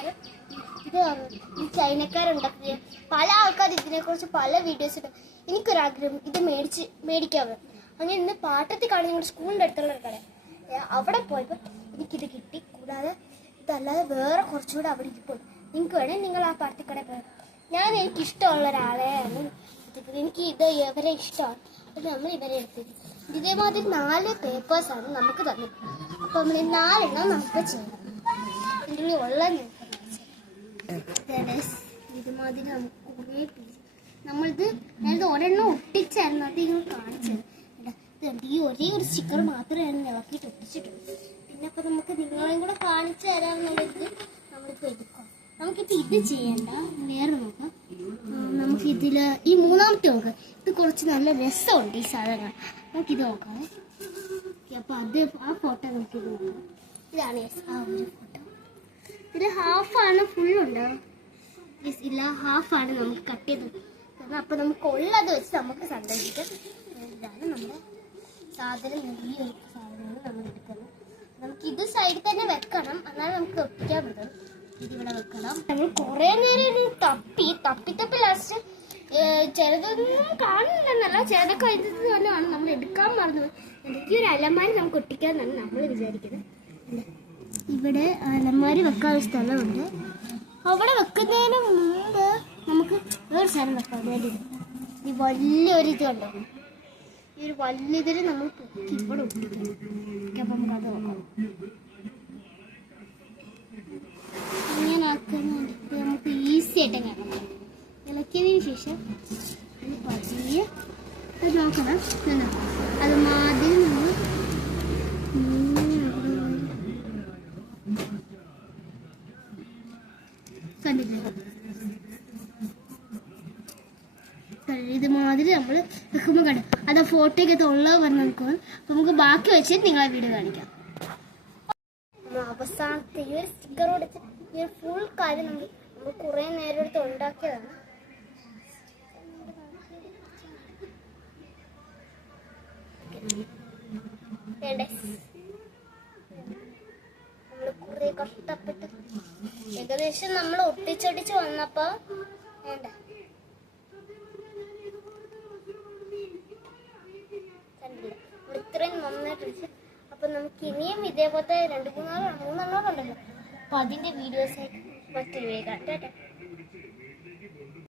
നമസ്കാരം. ഇത് ഈ ചൈനക്കാരുണ്ടാക്കിയ പല ആൾക്കാർ ഇതിനെക്കുറിച്ച് പല വീഡിയോസ് ഇടും. എനിക്കൊരാഗ്രഹം ഇത് മേടിക്കാവുന്നത്. അങ്ങനെ ഇന്ന് പാട്ടത്തിൽ കാണുന്ന ഞങ്ങളുടെ സ്കൂളിൻ്റെ അടുത്തുള്ള ഒരു കട, അവിടെ പോയപ്പോൾ എനിക്കിത് കിട്ടി. കൂടാതെ ഇതല്ലാതെ വേറെ കുറച്ചുകൂടെ അവിടെ ഇരിപ്പുണ്ട്. നിങ്ങൾക്ക് വേണേൽ നിങ്ങൾ ആ പാട്ടത്തിൽ കട പോയി. എനിക്കിഷ്ടമുള്ള ഒരാളെയാണ് എനിക്ക് ഇത് ഇവരെ ഇഷ്ടമാണ്. അപ്പം നമ്മൾ ഇവരെ എടുത്തത് ഇതേമാതിരി 4 പേപ്പേഴ്സാണ് നമുക്ക് തന്നത്. അപ്പം നമ്മൾ 4 നമുക്ക് ചെയ്യണം. ഇതിൽ ഉള്ള ഇതുമാതിരി നമുക്ക് കുറേ പീസ് നമ്മളിത് ഞാനിത് ഒരെണ്ണം ഒട്ടിച്ചായിരുന്നു. അത് നിങ്ങൾ കാണിച്ചത് ഈ ഒരേ ഒരു സ്റ്റിക്കർ മാത്രമേ ഇളക്കിയിട്ട് ഒട്ടിച്ചിട്ടുള്ളൂ. പിന്നെ അപ്പം നമുക്ക് നിങ്ങളെയും കൂടെ കാണിച്ചു തരാമെന്നുള്ളത് നമ്മളിപ്പോൾ എടുക്കാം. നമുക്കിപ്പോൾ ഇത് ചെയ്യണ്ട, വേറെ നോക്കാം. നമുക്കിതിൽ ഈ മൂന്നാമത്തെ നോക്കാം. ഇത് കുറച്ച് നല്ല രസമുണ്ട് ഈ സാധനങ്ങൾ. നമുക്കിത് നോക്കാം. അപ്പം ആ ഫോട്ടോ നമുക്കിത് നോക്കാം. ഇതാണ് ആ ഒരു ഫോട്ടോ. ഇത് ഹാഫാണ്, ഫുള്ളുണ്ട്. ഇല്ല, ഹാഫാണ് നമുക്ക് കട്ട് ചെയ്തത്. അപ്പം നമുക്ക് ഉള്ളത് വെച്ച് നമുക്ക് സന്തോഷിക്കാം. ഇതാണ് നമ്മുടെ സാധനം. ഈ ഒരു സാധനമാണ് നമ്മൾ എടുക്കുന്നത്. നമുക്കിത് സൈഡിൽ തന്നെ വെക്കണം, എന്നാലും നമുക്ക് ഒപ്പിക്കാൻ പറ്റും. ഇതിവിടെ വെക്കണം. നമ്മൾ കുറേ നേരം തപ്പി ലാസ്റ്റ് ചിലതൊന്നും കാണുന്നില്ലെന്നല്ല, ചിലതൊക്കെ ഇത് തന്നെയാണ് നമ്മൾ എടുക്കാൻ മറന്നു. ഈ ഒരു അലമാരി നമുക്ക് ഒട്ടിക്കാന്നാണ് നമ്മൾ വിചാരിക്കുന്നത്. ഇവിടെ അലമാരി വെക്കാനുള്ള സ്ഥലമുണ്ട്. അവിടെ വെക്കുന്നതിന് മുമ്പ് നമുക്ക് വേറെ സ്ഥലം വെക്കാം. വേണ്ടി ഈ വലിയൊരു ഇത് കണ്ടോ, ഈ ഒരു വലിയതിൽ നമ്മൾ ഇവിടെ ഒട്ടിക്കണം. അപ്പം നമുക്ക് അത് നോക്കാം. ഇങ്ങനെ ആക്കുന്നത് നമുക്ക് ഈസി ആയിട്ട് കാണാം. ഇളക്കിയതിന് ശേഷം അത് പതിയെ അത് നോക്കണം. അത് മാതിരി നമ്മൾ കണ്ടില്ല, ഇതുമാതിരി നമ്മൾ വെക്കുമ്പോൾ കണ്ടു. അത് ഫോട്ടോയ്ക്ക് ഉള്ളത് പറഞ്ഞ് നോക്കുക. അപ്പം നമുക്ക് ബാക്കി വെച്ചിട്ട് നിങ്ങളെ വീഡിയോ കാണിക്കാം. അവസാനത്തെ ഈ ഒരു സ്റ്റിക്കറോട് ഈ ഒരു ഫുൾ കാര്യം നമ്മൾ കുറേ നേരം എടുത്ത് ഉണ്ടാക്കിയതാണ്. നമ്മൾ കുറേ കഷ്ടപ്പെട്ട് ഏകദേശം നമ്മൾ ഒട്ടിച്ചൊട്ടിച്ച് വന്നപ്പോ വേണ്ട കണ്ടില്ല, ഇത്രയും നന്നായിട്ട്. അപ്പൊ നമുക്ക് ഇനിയും ഇതേപോലത്തെ 2-3-4 3 ഉണ്ടല്ലോ. അപ്പൊ അതിന്റെ വീഡിയോസ് ആയിട്ട് മറ്റൊരു വേഗം.